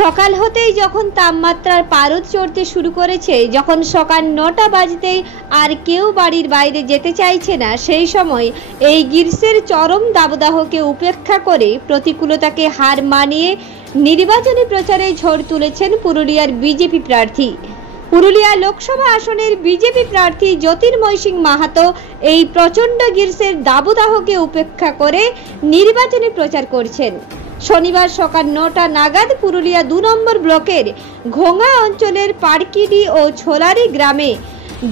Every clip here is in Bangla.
সকাল হতেই যখন তাপমাত্রার পারদ চড়তে শুরু করেছে, যখন সকাল 9টা বাজতেই আর কেউ বাড়ির বাইরে যেতে চাইছে না, সেই সময় এই গ্রীষ্মের চরম দাবদাহকে উপেক্ষা করে প্রতিকূলতাকে হার মানিয়ে নির্বাচনী প্রচারে ঝড় তুলেছেন পুরুলিয়ার বিজেপি প্রার্থী। পুরুলিয়া লোকসভা আসনের বিজেপি প্রার্থী জ্যোতির্ময় সিং মাহাতো এই প্রচণ্ড গ্রীষ্মের দাবদাহকে উপেক্ষা করে নির্বাচনী প্রচার করছেন। শনিবার সকাল 9টা নাগাদ পুরুলিয়া 2 নম্বর ব্লকের ঘোঙা অঞ্চলের পাড়কিডি ও ছোলারি গ্রামে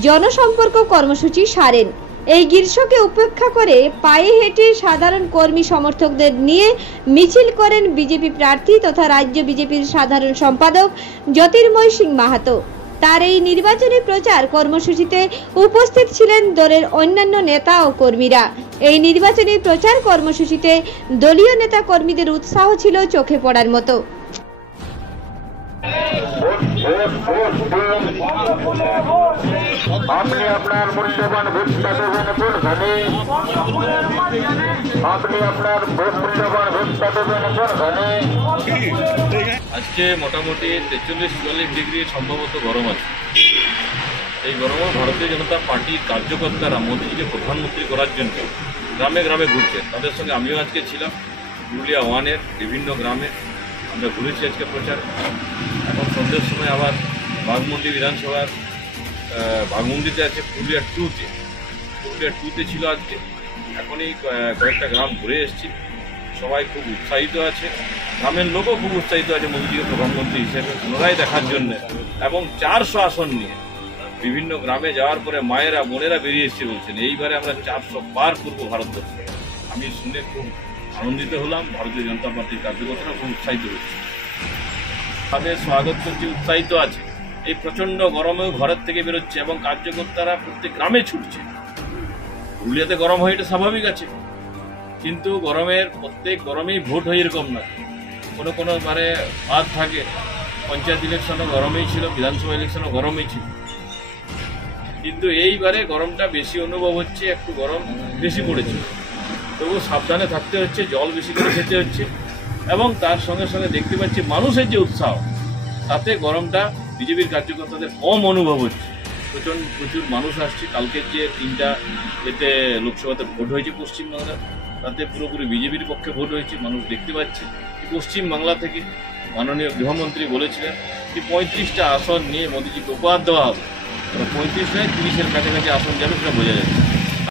জনসম্পর্ক কর্মসূচি সারেন। এই গ্রীষ্মকে উপেক্ষা করে পায়ে হেঁটে সাধারণ কর্মী সমর্থকদের নিয়ে মিছিল করেন বিজেপি প্রার্থী তথা রাজ্য বিজেপির সাধারণ সম্পাদক জ্যোতির্ময় সিং মাহাতো। তার এই নির্বাচনী প্রচার কর্মসূচিতে উপস্থিত ছিলেন দলের অন্যান্য নেতা ও কর্মীরা। এই নির্বাচনী প্রচার কর্মসূচিতে দলীয় নেতা কর্মীদের উৎসাহ ছিল চোখে পড়ার মতো। আপনি আপনার মূল্যবান ভোটটা দেবেন কোনখানে? আপনি আপনার মূল্যবান ভোটটা দেবেন কোনখানে? আজকে মোটামুটি 43-44 ডিগ্রি সম্ভবত গরম আছে। এই গরমে ভারতীয় জনতা পার্টির কার্যকর্তারা মোদীজিকে প্রধানমন্ত্রী করার জন্য গ্রামে গ্রামে ঘুরছেন। তাদের সঙ্গে আমিও আজকে ছিলাম। পুরুলিয়া 1-এর বিভিন্ন গ্রামে আমরা ঘুরেছি আজকে প্রচার। এখন সন্ধ্যের সময় আবার বাঘমুন্ডি বিধানসভার বাঘমুন্ডিতে আছে, পুরুলিয়া 2-তে ছিল আজকে। এখনই কয়েকটা গ্রাম ঘুরে এসেছি। সবাই খুব উৎসাহিত আছে, গ্রামের লোকও খুব উৎসাহিত আছে মোদীজিকে প্রধানমন্ত্রী হিসেবে পুনরায় দেখার জন্য। এবং 400 আসন নিয়ে বিভিন্ন গ্রামে যাওয়ার পরে মায়েরা বোনেরা বেরিয়ে এসছে, বলছেন এইবারে আমরা 400 পার করবো ভারতবর্ষে। আমি শুনে খুব আনন্দিত হলাম। ভারতীয় জনতা পার্টির কার্যকর্তারা খুব উৎসাহিত হচ্ছে, তাদের স্বাগত করছে, উৎসাহিত আছে। এই প্রচণ্ড গরমেও ঘরের থেকে বেরোচ্ছে এবং কার্যকর্তারা প্রত্যেক গ্রামে ছুটছে। পুরুলিয়াতে গরম হয়, এটা স্বাভাবিক আছে, কিন্তু প্রত্যেক গরমেই ভোট হয় এরকম না। কোনো বারে বাদ থাকে। পঞ্চায়েত ইলেকশনও গরমেই ছিল, বিধানসভা ইলেকশনও গরমেই ছিল, কিন্তু এইবারে গরমটা বেশি অনুভব হচ্ছে, একটু গরম বেশি পড়েছে। তবু সাবধানে থাকতে হচ্ছে, জল বেশি করে খেতে হচ্ছে এবং তার সঙ্গে সঙ্গে দেখতে পাচ্ছি মানুষের যে উৎসাহ, তাতে গরমটা বিজেপির কার্যকর্তাদের কম অনুভব হচ্ছে। প্রচুর মানুষ আসছে। কালকের যে 3টা এতে লোকসভাতে ভোট হয়েছে পশ্চিমবাংলার, তাতে পুরোপুরি বিজেপির পক্ষে ভোট হয়েছে। মানুষ দেখতে পাচ্ছে পশ্চিমবাংলা থেকে মাননীয় গৃহমন্ত্রী বলেছিলেন যে 35টা আসন নিয়ে মোদীজিকে উপহার দেওয়া হবে। 35 নয়, 30-এর কাছাকাছি আসন যাবে, সেটা বোঝা যাচ্ছে।